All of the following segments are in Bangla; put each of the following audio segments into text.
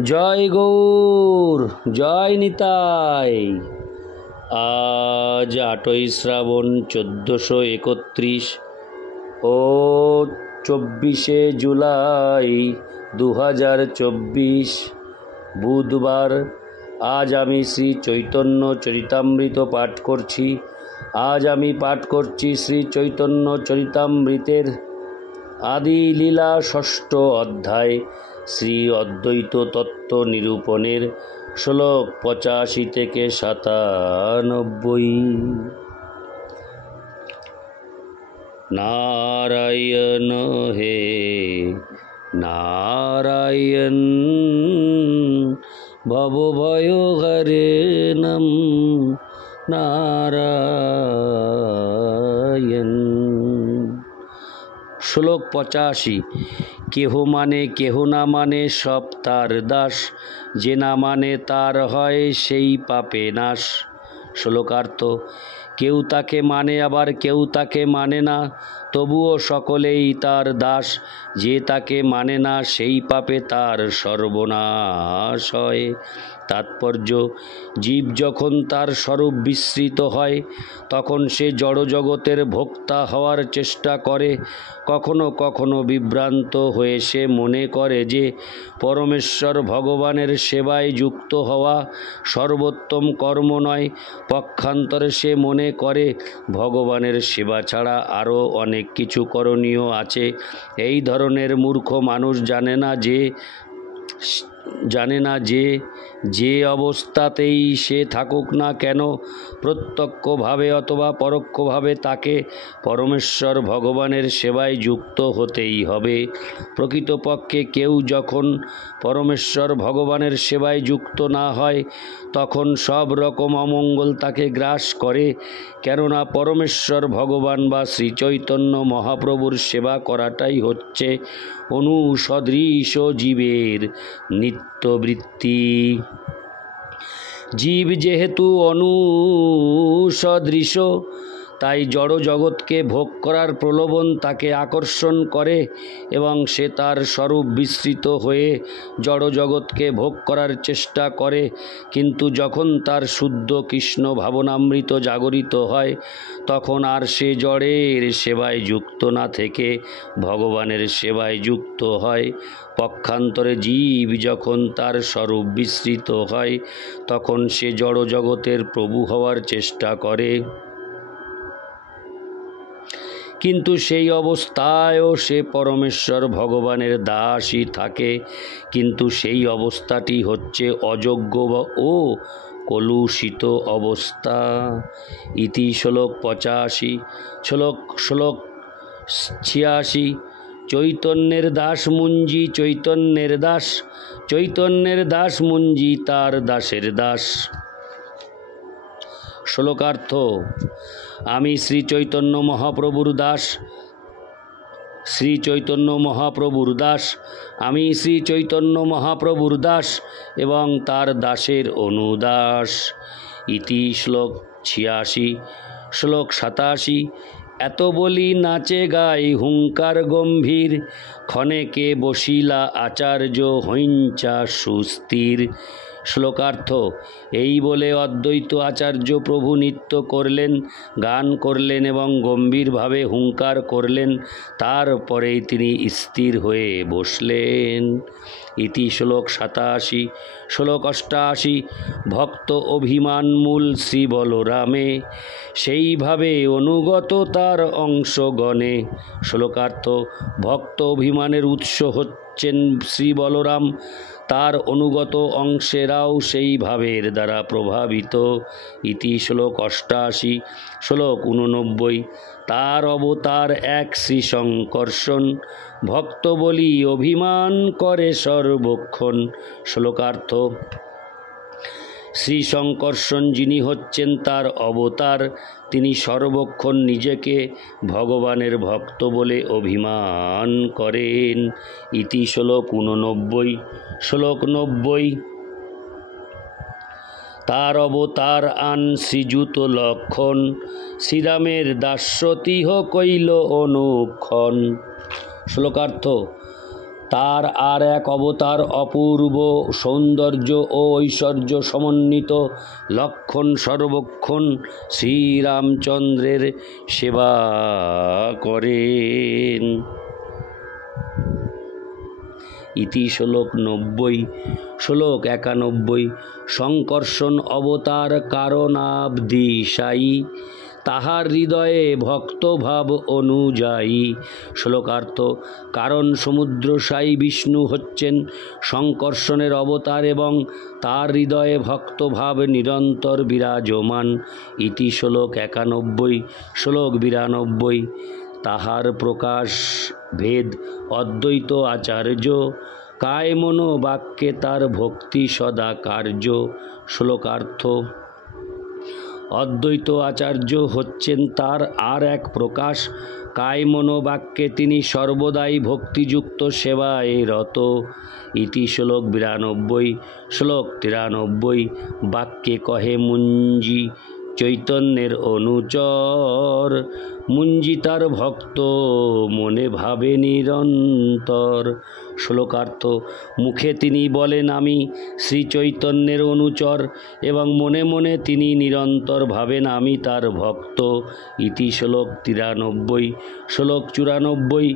জয় গৌর, জয় নিতাই। আজ 8ই শ্রাবণ 1431 ও 24শে জুলাই 2024 বুধবার। আজ আমি শ্রী চৈতন্য চরিতামৃত পাঠ করছি। আজ আমি পাঠ করছি শ্রী চৈতন্য চরিতামৃতের আদি লীলা 6ষ্ঠ অধ্যায়, শ্রী অদ্বৈত তত্ত্ব নিরূপণের শ্লোক 85 থেকে 97। নারায়ণ হে নারায়ণ, ভবভয়হরেণম নারায়ণ। শ্লোক 85। কেহ মানে কেহ না মানে সব তার দাস, যে না মানে তার হয় সেই পাপে নাশ। শ্লোকার্থ: কেউ তাকে মানে আবার কেউ তাকে মানে না, তবুও সকলেই তার দাস। যে তাকে মানে না সেই পাপে তার সর্বনাশ হয়। তাৎপর্য: জীব যখন তার স্বরূপ বিস্মৃত হয় তখন সে জড়জগতের ভোক্তা হওয়ার চেষ্টা করে। কখনো কখনো বিভ্রান্ত হয়ে সে মনে করে যে পরমেশ্বর ভগবানের সেবায় যুক্ত হওয়া সর্বোত্তম কর্ম নয়। পক্ষান্তরে সে মনে করে ভগবানের সেবা ছাড়া আরও অনেক কিছু করণীয় আছে। এই ধরনের মূর্খ মানুষ জানে না যে যে অবস্থাতেই সে থাকুক না কেন, প্রত্যক্ষভাবে অথবা পরোক্ষভাবে তাকে পরমেশ্বর ভগবানের সেবায় যুক্ত হতেই হবে। প্রকৃতপক্ষে কেউ যখন পরমেশ্বর ভগবানের সেবায় যুক্ত না হয় তখন সব রকম অমঙ্গল তাকে গ্রাস করে। কেননা পরমেশ্বর ভগবান বা শ্রীচৈতন্য মহাপ্রভুর সেবা করাটাই হচ্ছে অনুসদৃশ জীবের নিত্যবৃত্তি। জীব যেহেতু অনুসদৃশ, তাই জড় জগৎকে ভোগ করার প্রলোভন তাকে আকর্ষণ করে এবং সে তার স্বরূপ বিস্মৃত হয়ে জড় জগৎকে ভোগ করার চেষ্টা করে। কিন্তু যখন তার শুদ্ধ কৃষ্ণ ভাবনামৃত জাগরিত হয় তখন আর সে জড়ের সেবায় যুক্ত না থেকে ভগবানের সেবায় যুক্ত হয়। পক্ষান্তরে জীব যখন তার স্বরূপ বিস্মৃত হয় তখন সে জড় জগতের প্রভু হওয়ার চেষ্টা করে, কিন্তু সেই অবস্থায়ও সে পরমেশ্বর ভগবানের দাসই থাকে। কিন্তু সেই অবস্থাটি হচ্ছে অযোগ্য ও কলুষিত অবস্থা। ইতি শ্লোক 85। শ্লোক 86। চৈতন্যের দাস মুঞ্জি চৈতন্যের দাস, চৈতন্যের দাস মুঞ্জি তার দাসের দাস। শ্লোকার্থ: আমি শ্রী চৈতন্য মহাপ্রভুর দাস, শ্রী চৈতন্য মহাপ্রভুর দাস। আমি শ্রী চৈতন্য মহাপ্রভুর দাস এবং তার দাসের অনুদাস। ইতি শ্লোক 86। শ্লোক 87। এত বলি নাচে গাই হুঙ্কার গম্ভীর, ক্ষণেকে বসিলা আচার্য হৈঞ্চা সুস্থির। শ্লোকার্থ: এই বলে অদ্বৈত আচার্য প্রভু নৃত্য করলেন, গান করলেন এবং গম্ভীরভাবে হুঙ্কার করলেন। তারপরেই তিনি স্থির হয়ে বসলেন। ইতি শ্লোক 87। শ্লোক 88। ভক্ত অভিমান মূল শ্রী বলরামে, সেইভাবে অনুগত তার অংশগণে। শ্লোকার্থ: ভক্ত অভিমানের উৎস হচ্ছেন শ্রী বলরাম, তার অনুগত অংশেরাও সেই ভাবের দ্বারা প্রভাবিত। ইতি শ্লোক 88। শ্লোক 89। তার অবতার এক শ্রী শঙ্কর্ষণ, ভক্ত বলি অভিমান করে সর্বক্ষণ। শ্লোকার্থ: শ্রী শঙ্কর্ষণ যিনি হচ্ছেন তার অবতার, তিনি সর্বক্ষণ নিজেকে ভগবানের ভক্ত বলে অভিমান করেন। ইতি শ্লোক 89। শ্লোক 90। তার অবতার আন শ্রীযুত লক্ষণ, শ্রীরামের দাস্যতিহ কইল অনুক্ষণ। শ্লোকার্থ: তার আর এক অবতার অপূর্ব সৌন্দর্য ও ঐশ্বর্য সমন্বিত লক্ষণ সর্বক্ষণ শ্রীরামচন্দ্রের সেবা করেন। ইতি শ্লোক 90। শ্লোক 91। শঙ্কর্ষণ অবতার কারণাবধিশায়ী, তাহার হৃদয়ে ভক্তভাব অনুযায়ী। শ্লোকার্থ: কারণ সমুদ্রশায়ী বিষ্ণু হচ্ছেন শঙ্কর্ষণের অবতার এবং তার হৃদয়ে ভক্তভাব নিরন্তর বিরাজমান। ইতি শ্লোক 91। শ্লোক 92। তাহার প্রকাশ ভেদ অদ্বৈত আচার্য, কায় মনো বাক্যে তার ভক্তি সদা কার্য। শ্লোকার্থ: অদ্বৈত আচার্য হচ্ছেন তার আর এক প্রকাশ, কায় মনো বাক্যে তিনি সর্বদাই ভক্তিযুক্ত সেবায় রত। ইতি শ্লোক 92। শ্লোক 93। বাক্যে কহে মুঞ্জি চৈতন্যের অনুচর, মুঞ্জি তার ভক্ত মনে ভাবে নিরন্তর। শ্লোকার্থ: মুখে তিনি বলেন আমি শ্রী চৈতন্যের অনুচর এবং মনে মনে তিনি নিরন্তর ভাবেন আমি তার ভক্ত। ইতি শ্লোক 93। শ্লোক 94।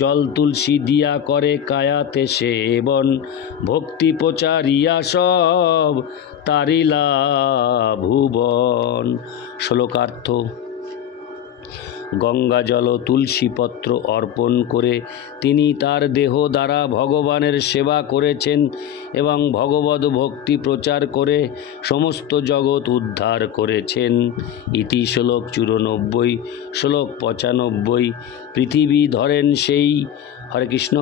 জল তুলসী দিয়া করে কায়াতে সেবন, ভক্তি প্রচারিয়া সব তারিলা ভুবন। শ্লোকার্থ: গঙ্গা জল তুলসীপত্র অর্পণ করে তিনি তার দেহ দ্বারা ভগবানের সেবা করেছেন এবং ভগবদ ভক্তি প্রচার করে সমস্ত জগৎ উদ্ধার করেছেন। ইতি শ্লোক 94। শ্লোক 95। পৃথিবী ধরেন সেই, হরে কৃষ্ণ,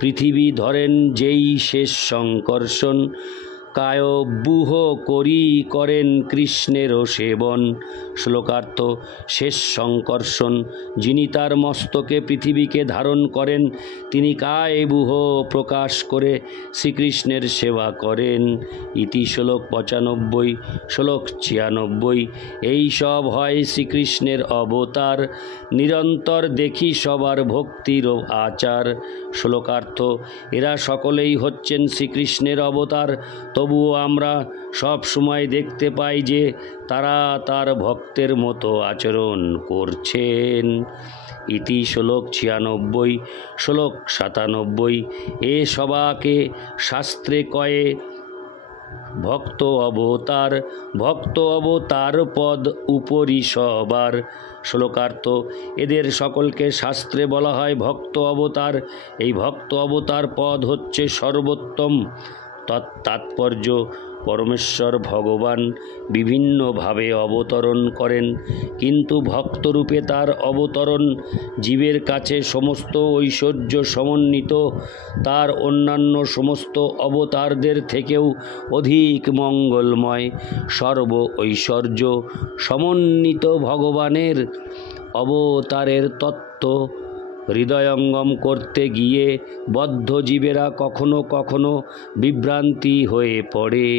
পৃথিবী ধরেন যেই শেষ শঙ্কর্ষণ, কায়ব্যূহ করি করেন কৃষ্ণেরও সেবন। শ্লোকার্থ: শেষ শঙ্কর্ষণ যিনি তার মস্তকে পৃথিবীকে ধারণ করেন, তিনি কায়ব্যূহ প্রকাশ করে শ্রীকৃষ্ণের সেবা করেন। ইতি শ্লোক 95। শ্লোক 96। এই সব হয় শ্রীকৃষ্ণের অবতার, নিরন্তর দেখি সবার ভক্তির আচার। শ্লোকার্থ: এরা সকলেই হচ্ছেন শ্রীকৃষ্ণের অবতার, তবুও আমরা সব সময় দেখতে পাই যে তারা তার ভক্তের মতো আচরণ করছেন। ইতি শ্লোক 96। শ্লোক 97। এ সবাকে শাস্ত্রে কয়ে ভক্ত অবতার, ভক্ত অবতার পদ উপরি সবার। শ্লোকার্থ: এদের সকলকে শাস্ত্রে বলা হয় ভক্ত অবতার। এই ভক্ত অবতার পদ হচ্ছে সর্বোত্তম। তাৎপর্য: পরমেশ্বর ভগবান বিভিন্নভাবে অবতরণ করেন, কিন্তু ভক্তরূপে তার অবতরণ জীবের কাছে সমস্ত ঐশ্বর্য সমন্বিত, তার অন্যান্য সমস্ত অবতারদের থেকেও অধিক মঙ্গলময়। সর্ব ঐশ্বর্য সমন্বিত ভগবানের অবতারের তত্ত্ব হৃদয়ঙ্গম করতে গিয়ে বদ্ধ জীবেরা কখনো কখনো বিভ্রান্তি হয়ে পড়ে।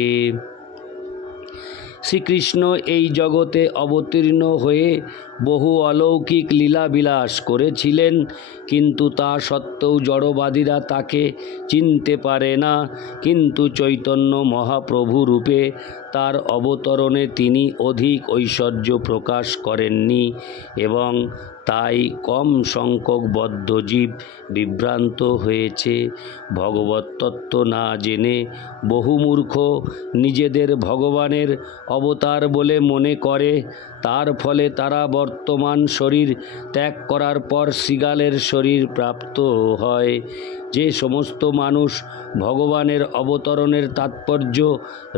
শ্রীকৃষ্ণ এই জগতে অবতীর্ণ হয়ে বহু অলৌকিক লীলাবিলাস করেছিলেন, কিন্তু তা সত্ত্বেও জড়বাদীরা তাকে চিনতে পারে না। কিন্তু চৈতন্য মহাপ্রভু রূপে তার অবতরণে তিনি অধিক ঐশ্বর্য প্রকাশ করেননি এবং তাই কম সংখ্যক বদ্ধ জীব বিভ্রান্ত হয়েছে। ভগবত তত্ত্ব না জেনে বহু মূর্খ নিজেদের ভগবানের অবতার বলে মনে করে, তার ফলে তারা বর্তমান শরীর ত্যাগ করার পর শৃগালের শরীর প্রাপ্ত হয়। যে সমস্ত মানুষ ভগবানের অবতরণের তাৎপর্য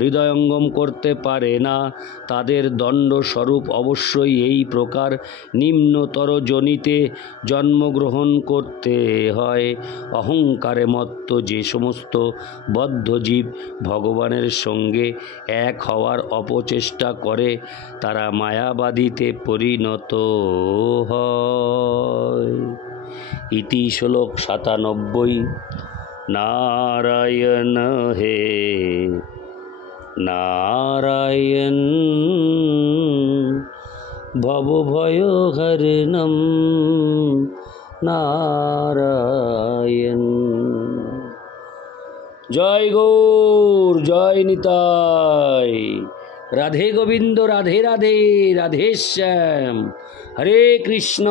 হৃদয়ঙ্গম করতে পারে না, তাদের দণ্ডস্বরূপ অবশ্যই এই প্রকার নিম্নতর যোনিতে জন্মগ্রহণ করতে হয়। অহংকারে মত্ত যে সমস্ত বদ্ধ জীব ভগবানের সঙ্গে এক হওয়ার অপচেষ্টা করে, তারা মায়াবাদীতে পরিণত হয়। ইতি শ্লোক 97। নারায়ণ হে নারায়ণ ভবভয়হরণম নারায়ণ। জয় গৌর, জয় নিতাই। রাধে গোবিন্দ, রাধে রাধে, রাধে শ্যাম, হরে কৃষ্ণ।